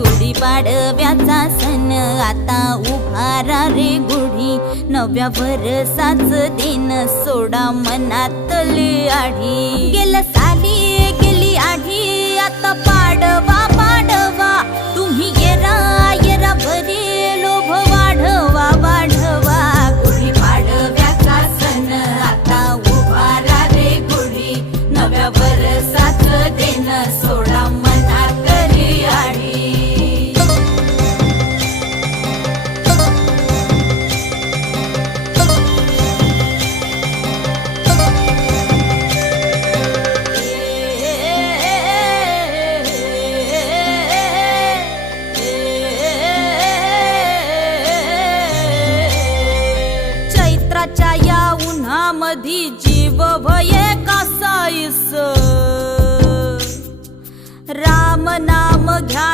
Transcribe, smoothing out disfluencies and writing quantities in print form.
गुढीपाडव्याचा सण आता उभारा रे गुढी, नव्या वर्षाच दिन सोडा मनातली आढी। गेलं साली गेली आढी, आता पाडवा पाडवा, तुम्ही येरा येरा बरे लोभ वाढवा वाढवा। गुढीपाडव्याचा सण आता उभारा रे गुढी, नव्या वर्षाच दिन सोडा मनातली आढी। चैत्राच्या या उन्हामधी जीव भये कासाईस, राम नाम घ्या